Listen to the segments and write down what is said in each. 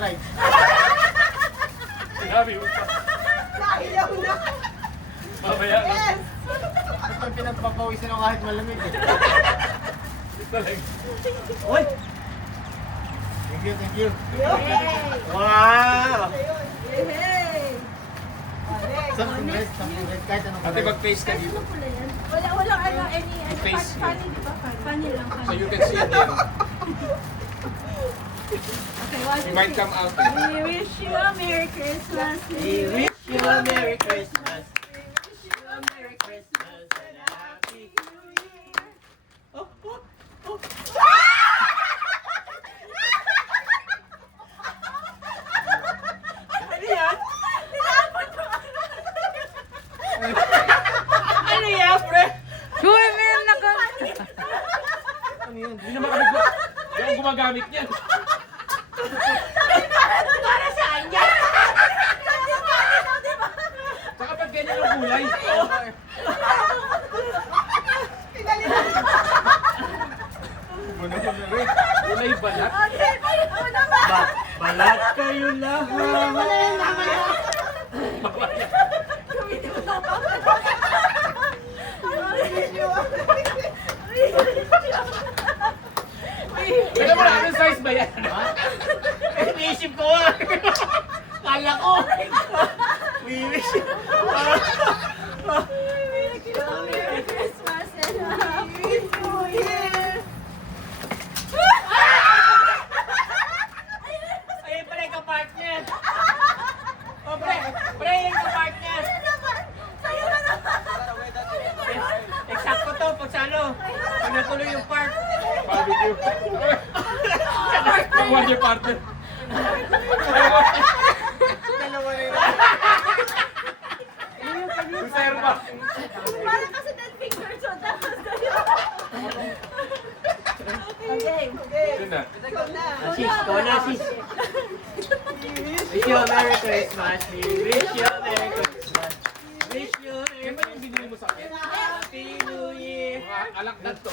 ride. Sinabi mo pa. Ayaw na. Mamaya na. Yes! Ito ang pinagpapawisan ako kahit malamig. Talaga. Uy! Thank you, thank you. Yay! Wow! Yay! Something red, kahit anong Ate, mag-face ka dito. Wala ano, any Face. funny, di ba? Funny lang. So you can see it there. Okay, one, You might come out. We wish you a Merry Christmas. We wish you a Merry Christmas. We wish you a Merry Christmas and a Happy New Year. Oh, oh, oh. Ano yan? Ano yan, pre? Uy, meron na ka. Ano yun? Hindi naman kami yung gumagamit niyan. Para sa kanya. Saka pag ganyan ang kulay. Kulay balat. Okay, ako naman. Balat kayo lahat. Kaya mo na, anong size ba yan? Iniisip ko ah. Kala ko. We wish you. Merry Christmas and a Happy New Year. Ayun pala yung kapark niya. Oh, pre, yung kapark niya. Sa'yo na naman. Eksakto to, pag sa ano, pag natuloy yung park. Barbecue. Yung one year partner. Dalawa na yun. Reserva. Parang kasi 10 fingers, so tapos sa'yo. Okay. Yun na. Ikaw na. Sis, ko na sis. Wish you a Merry Christmas. We wish you a Merry Christmas. Wish you a Yan ba yung binili mo sa akin? Happy New Year. Mga alakdan to.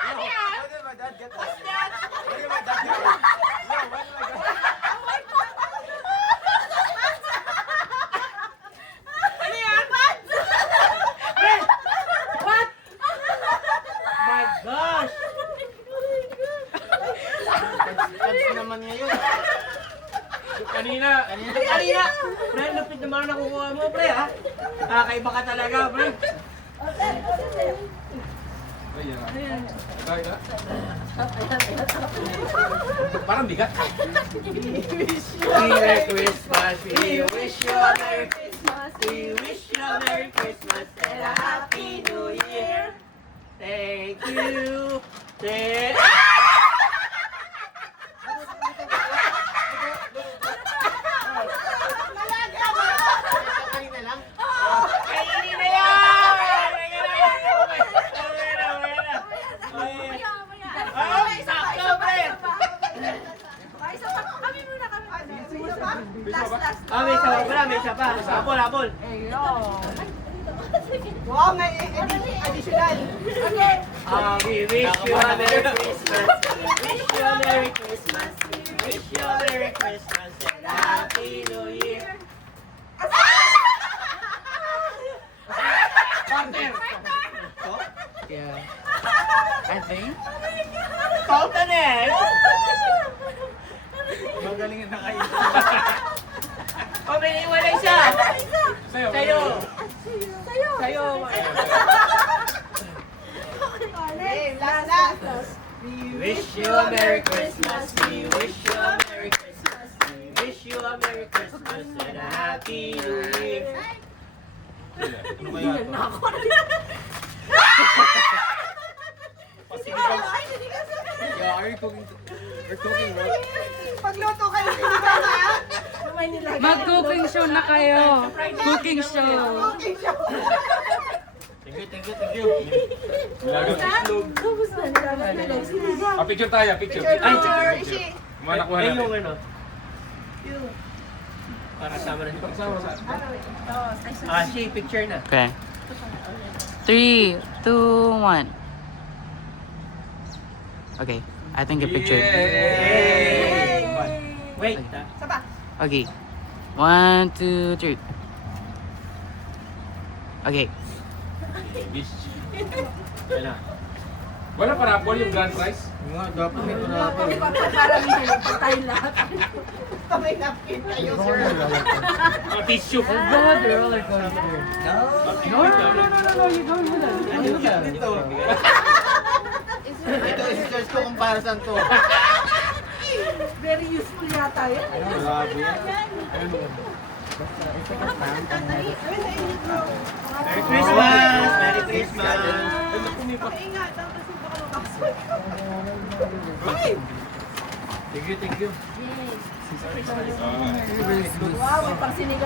Ano yan? What? My gosh! Chance naman ngayon. Kanina. Kanina! Pre, lupit naman ang nakukuha mo, pre, ha? Kakaiba ka talaga, pre. Ayan. Tayo na. Parang bigat. Merry Christmas, we wish you a Merry Christmas, we wish you a Merry Christmas and a Happy New Year. Thank you. Kainin na yan! Sakto, pre! Last. Ah, may isa pa pala, may isa pa. Habol. Wow, may additional. Okay. We wish you a Merry Christmas. We wish you a Merry Christmas. We wish you a Merry Christmas and a Happy New Year. Partner. Yeah. I think. Fountainhead! Magaling na kayo. Oh, may naiwalay siya! Sa'yo. Sa'yo! Sa'yo. Sa'yo! Okay, last. We wish you a Merry Christmas. We wish you a Merry Christmas. We wish you a Merry Christmas and a Happy New Year. Ano kaya ito? Ay, hindi ka sabi. Yeah, are you cooking? We're cooking, right? Pagluto kayo, hindi ka na. May nilagay. Mag-cooking show na kayo. Cooking show. Okay, show. Thank you. Nilagang itlog. Tapos na, nilagay na lang sinigang. Picture tayo, picture. Picture, Ishi. Mga nakuha Ay, yung natin. ano. Para sama na. Pagsama sa Shi, picture na. Okay. 3, 2, 1. Okay, I think a picture. Yay! Wait. Saba. Okay. 1, 2, 3. Okay. Ano? Wala pa rapol yung grand prize? Nga, dapat may panapal. Parang hindi tayo lahat. May napkin kayo, sir. Tissue. roller coaster. No, you don't do that. Ano yan dito? Ito, isi-search ko kung para saan to. Very useful yata yun. Grabe yan. Merry Christmas! Merry Christmas! Ingat, tapos yung baka makakasal. Thank you, thank you. Wow, may pang sinigang.